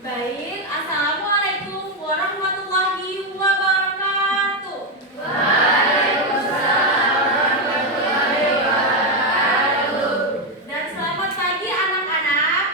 Baik, Assalamualaikum warahmatullahi wabarakatuh. Dan selamat pagi anak-anak.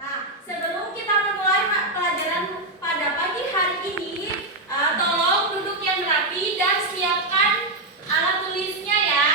Nah, sebelum kita memulai pelajaran pada pagi hari ini, tolong duduk yang rapi dan siapkan alat tulisnya ya.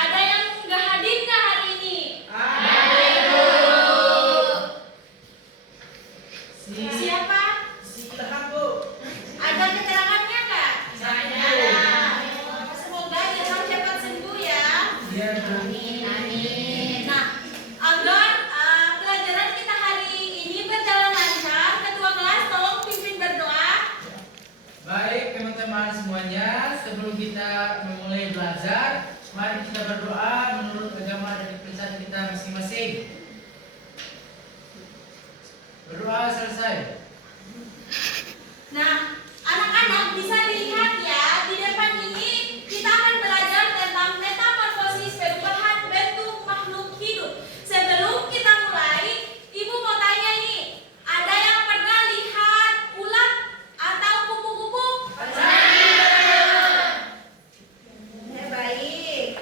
Ada yang nggak hadir nggak hari ini? Siapa? Ada keterangannya nggak? Ada. Semoga jangan cepat sembuh ya. Nah, agar pelajaran kita hari ini berjalan lancar, ketua kelas tolong pimpin berdoa. Baik teman-teman semuanya, sebelum kita memulai belajar, mari kita berdoa menurut agama dan kepercayaan kita masing-masing. Berdoa selesai. Nah, anak-anak bisa dilihat ya, di depan ini kita akan belajar tentang metamorfosis perubahan bentuk makhluk hidup. Sebelum kita mulai, Ibu mau tanya nih, ada yang pernah lihat ulat atau kupu-kupu? Baik.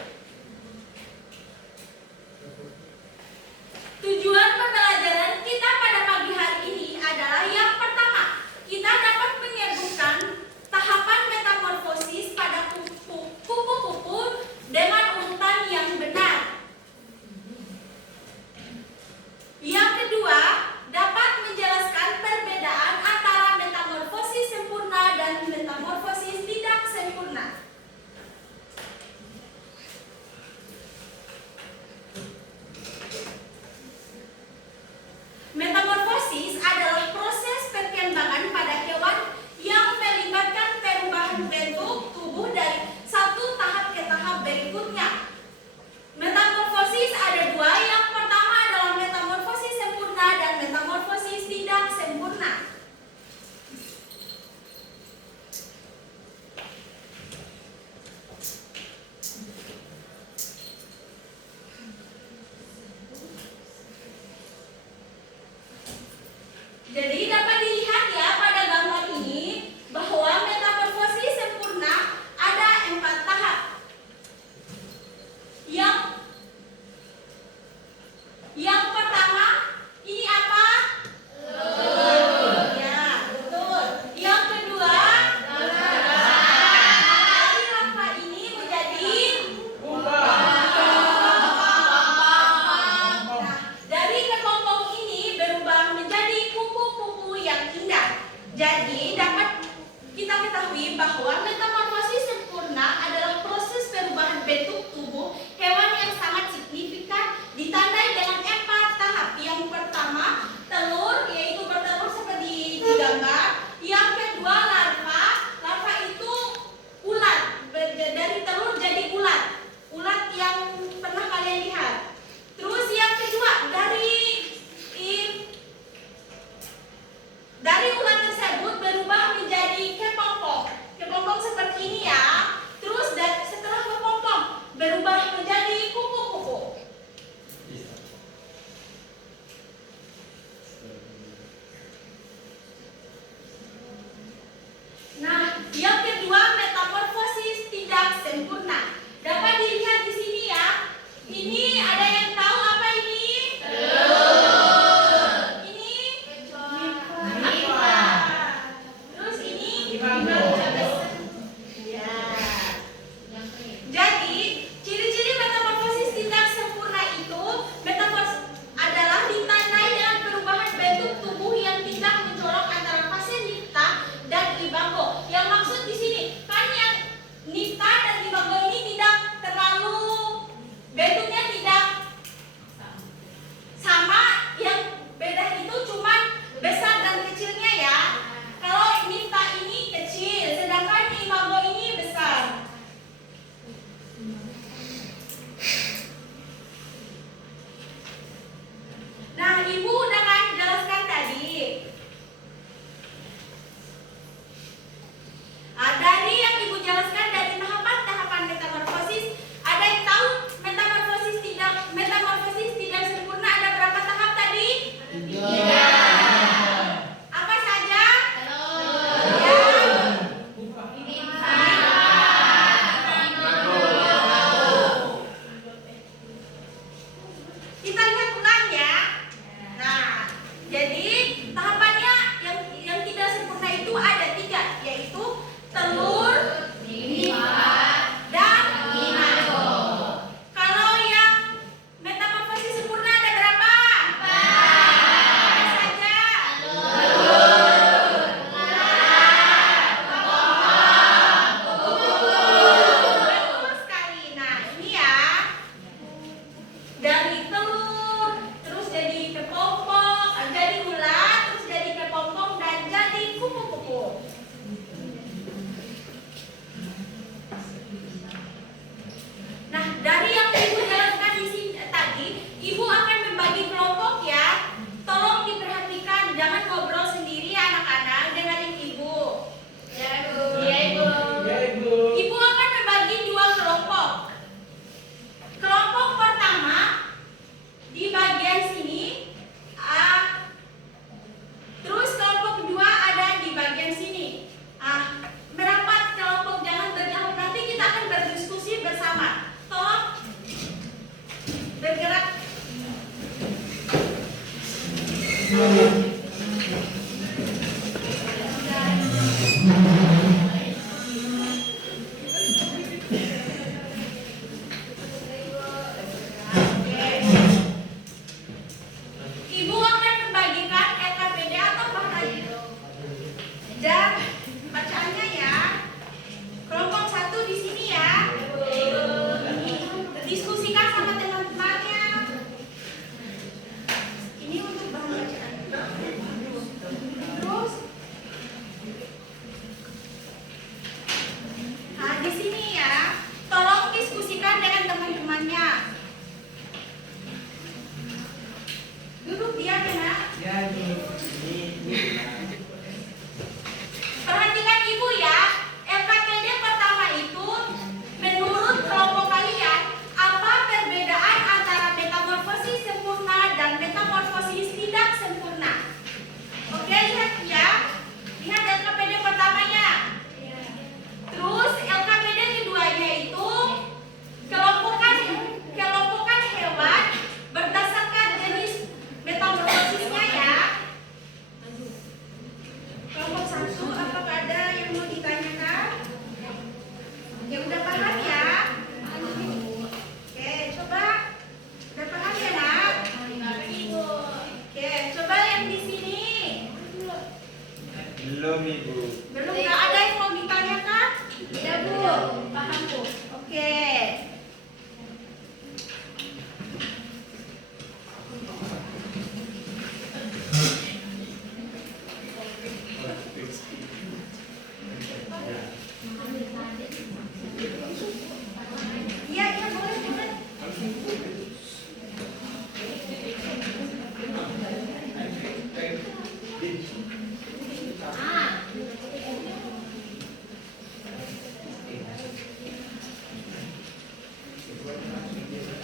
Ibu akan membagikan LKPD atau bahkan dan bacaannya ya. Kelompok 1 di sini ya. Diskusikan sama teman-temannya. Ini untuk bahan bacaan. Terus, nah di sini ya, tolong diskusikan dengan teman-temannya. Duduk diam ya nak. Ya, Ibu. Perhatikan ibu ya, LKPD pertama itu menurut kelompok kalian apa perbedaan antara metamorfosis sempurna dan metamorfosis tidak sempurna? Oke, lihat ya. Lihat LKPD pertamanya. Terus LKPD keduanya itu kelompokan hewan berdasarkan jenis metamorfosisnya ya. Kelompok 1 apakah ada yang mau ditanyakan? Ya udah paham ya? Oke, coba udah paham ya nak? Oke, coba yang di sini. Belum, Ibu. Belum nggak ada yang mau ditanyakan? Tidak Bu, paham Bu. Oke. Iya, iya boleh, boleh.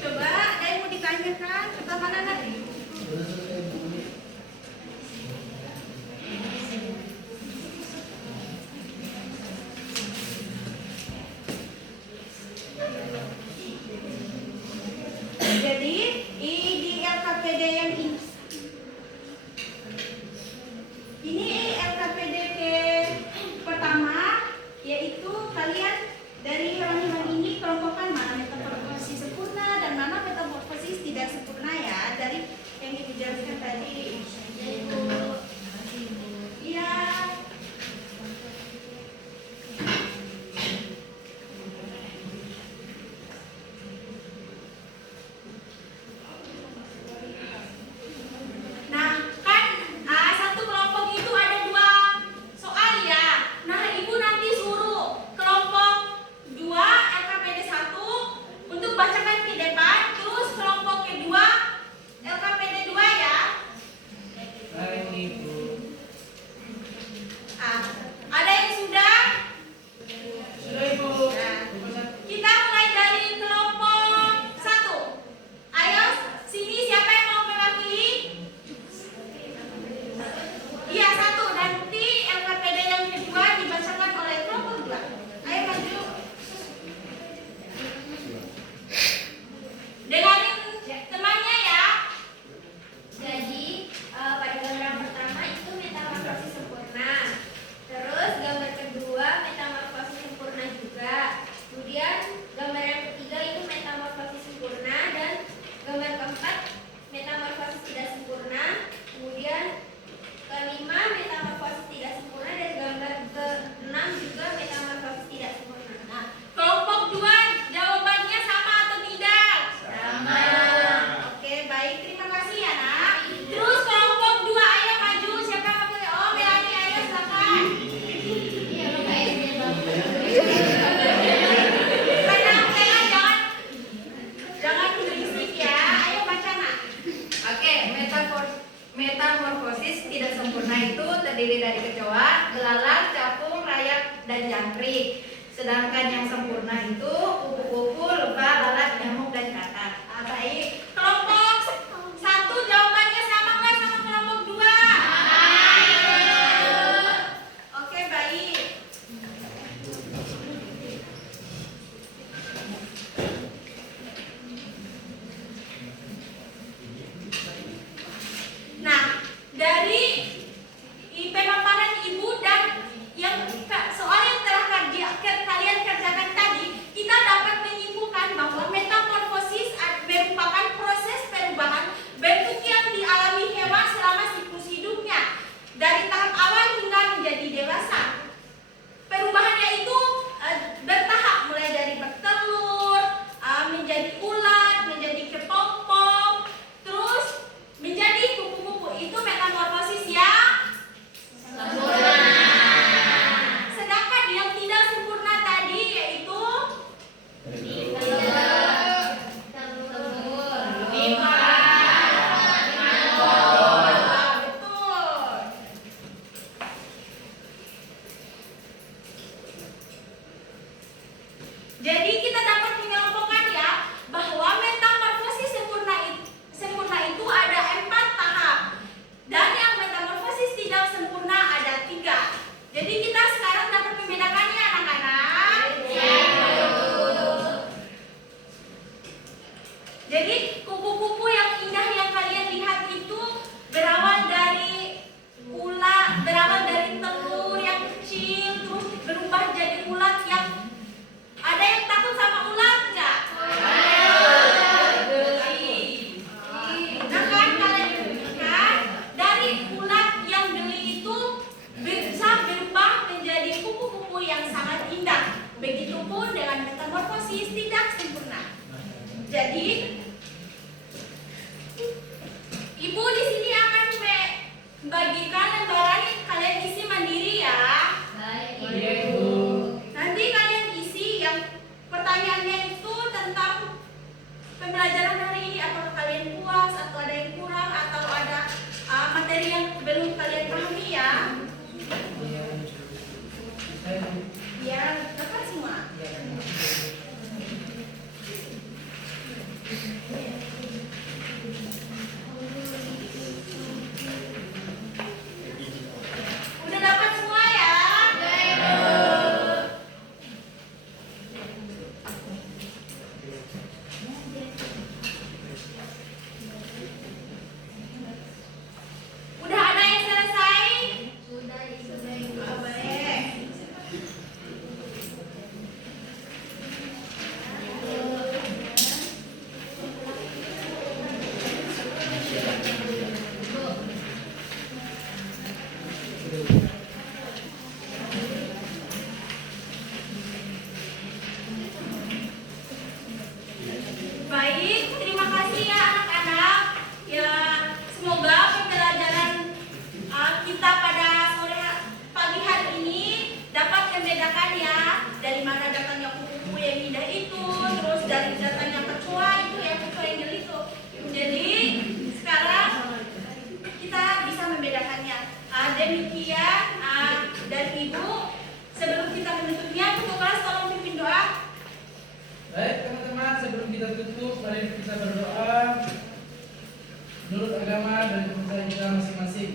Coba ada yang mau ditanyakan? Coba mana nak? Jadi di LKPD yang ini LKPD pertama, yaitu kalian dari hewan-hewan ini kelompokkan mana metamorfosis sempurna dan mana metamorfosis tidak sempurna ya, dari yang dijelaskan tadi. Iya. Nah, kan satu kelompok itu ada 2 soal ya. Nah, ibu nanti suruh kelompok 2 LKPD 1 untuk bacakan di depan, terus kelompok kedua LKPD 2 ya. Baik, Ibu. Ada yang sudah? Sudah, Ibu. Nah, kita mulai dari kelompok 1. Ayo, sini siapa yang mau mewakili? Iya, 1. Nanti LKPD yang kedua dibacakan oleh kelompok 2. Ayo maju. Dengarin temannya ya. Jadi pada gambaran pertama itu metamorfosis sempurna. Terus gambar kedua metamorfosis sempurna juga. Kemudian gambar yang ketiga itu metamorfosis sempurna dan gambar keempat metamorfosis tidak sempurna. Kemudian kelima metamorfosis tidak sempurna dan gambar keenam juga metamorfosis tidak sempurna. Nah, kelompok 2 jawabannya sama atau tidak? Sama. Oke, baik. Terima kasih ya, nak. Terus kelompok 2 ayo maju. Siapa yang mau pilih? Oh, Melani, ayo silakan. Iya, Bapak SD Bang. Jangan berisik ya. Ayo baca, nak. Oke, metamorfosis tidak sempurna itu terdiri dari kecoa, belalang, capung, rayap, dan jangkrik. Sedangkan yang sempurna itu kupu-kupu, lebah, lalat, nyamuk, dan katak. Baik. Kelompok 1 jawabannya sama nggak sama kelompok 2? Oke, baik. Nah, dari kupu-kupu yang indah yang kalian lihat itu berawal dari telur yang kecil, terus berubah jadi ulat yang ada yang takut sama ulat nggak? Geli. Nah kan kalian kan dari ulat yang geli itu bisa berubah menjadi kupu-kupu yang sangat indah. Begitupun dengan metamorfosis tidak sempurna. Jadi Ibu di sini akan bagikan lembaran yang kalian isi mandiri ya. Iya, Ibu. Nanti kalian isi yang pertanyaannya itu tentang pembelajaran hari ini. Apakah kalian puas atau ada yang kurang atau ada materi yang belum kalian pahami ya? Biar dapat semua. Udah dapat semua ya? Udah ada yang selesai? Sudah. Oh, boleh. Baik, terima kasih ya anak-anak. Ya, semoga pembelajaran kita pada pagi hari ini dapat membedakan ya dari mana datangnya kupu-kupu yang indah itu, terus dari datangnya kecoa itu ya, kecoa yang geli itu. Jadi sekarang kita bisa membedakannya. Demikian dari Ibu. Sebelum kita menutupnya, untuk kelas tolong pimpin doa. Baik teman-teman, sebelum kita tutup, mari kita berdoa menurut agama dan kepercayaan kita masing-masing.